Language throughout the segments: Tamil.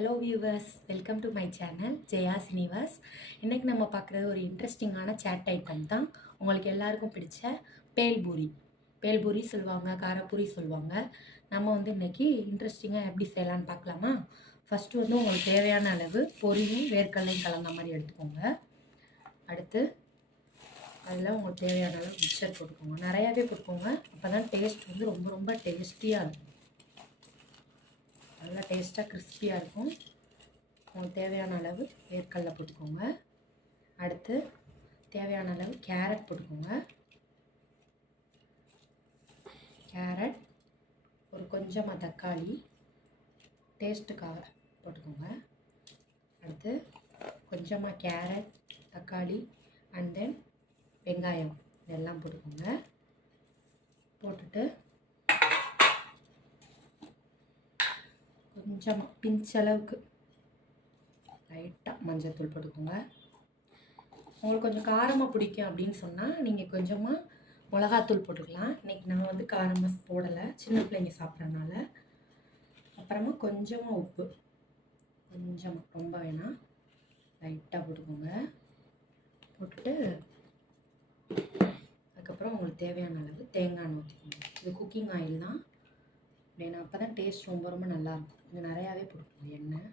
Hello viewers, welcome to my channel Jaya Srinivas. இன்றைக்கி நம்ம பார்க்குறது ஒரு இன்ட்ரெஸ்டிங்கான சேட் ஐட்டம் தான். உங்களுக்கு எல்லாருக்கும் பிடிச்ச பேல்பூரி. பேல்பூரி சொல்லுவாங்க, காரப்பூரி சொல்லுவாங்க. நம்ம வந்து இன்றைக்கி இன்ட்ரெஸ்டிங்காக எப்படி செய்யலான்னு பார்க்கலாமா? ஃபஸ்ட்டு வந்து உங்களுக்கு தேவையான அளவு பொரியும் வேர்க்கடலையும் கலந்த மாதிரி எடுத்துக்கோங்க. அடுத்து அதில் உங்களுக்கு தேவையான அளவு மிக்சர் போட்டுக்கோங்க. நிறையாவே போட்டுக்கோங்க, அப்போ தான் டேஸ்ட் வந்து ரொம்ப ரொம்ப டேஸ்டியாக இருக்கும். நல்லா டேஸ்ட்டாக கிறிஸ்பியாக இருக்கும். உங்களுக்கு தேவையான அளவு வேர்க்கடலை போட்டுக்கோங்க. அடுத்து தேவையான அளவு கேரட் போட்டுக்கோங்க. கேரட், ஒரு கொஞ்சமாக தக்காளி டேஸ்ட்டுக்காக போட்டுக்கோங்க. அடுத்து கொஞ்சமாக கேரட், தக்காளி அண்ட் தென் வெங்காயம் இதெல்லாம் போட்டுக்கோங்க. போட்டுட்டு கொஞ்சமாக பிஞ்சளவுக்கு லைட்டாக மஞ்சள்தூள் போட்டுக்கோங்க. உங்களுக்கு கொஞ்சம் காரமாக பிடிக்கும் அப்படின்னு சொன்னால் நீங்கள் கொஞ்சமாக மிளகாத்தூள் போட்டுக்கலாம். இன்றைக்கி நான் வந்து காரமாக போடலை, சின்ன பிள்ளைங்க சாப்பிட்றதுனால. அப்புறமா கொஞ்சமாக உப்பு, கொஞ்சமாக, ரொம்ப வேணாம், லைட்டாக போட்டுக்கோங்க. போட்டுட்டு அதுக்கப்புறம் உங்களுக்கு தேவையான அளவு தேங்காய் எண்ணெய் ஊற்றிக்கோங்க. இது குக்கிங் ஆயில் தான், அப்படின்னா அப்போ தான் டேஸ்ட் ரொம்ப ரொம்ப நல்லாயிருக்கும். இது நிறையாவே போட்டுக்கோங்க. எண்ணெய்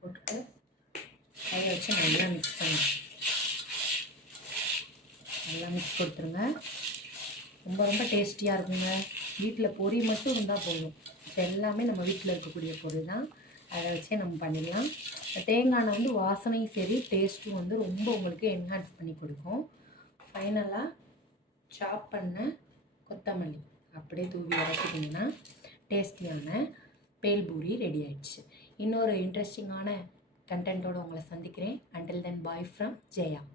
போட்டுட்டு கையை வச்சு நல்லா மிக்ஸ் பண்ணி நல்லா மிக்ஸ் கொடுத்துருங்க. ரொம்ப ரொம்ப டேஸ்டியாக இருக்குங்க. வீட்டில் பொரி மட்டும் இருந்தால் போதும். இப்போ எல்லாமே நம்ம வீட்டில் இருக்கக்கூடிய பொருள் தான், அதை வச்சே நம்ம பண்ணிடலாம். தேங்காய் எண்ணெய் வந்து வாசனையும் சரி டேஸ்ட்டும் வந்து ரொம்ப உங்களுக்கு என்ஹான்ஸ் பண்ணி கொடுக்கும். ஃபைனலாக சாப் பண்ண கொத்தமல்லி அப்படியே தூவி இறக்கிட்டிங்கன்னா டேஸ்டியான பேல்பூரி ரெடி ஆயிடுச்சு. இன்னொரு இன்ட்ரெஸ்டிங்கான கண்டென்ட்டோடு உங்களை சந்திக்கிறேன். Until then bye from Jaya.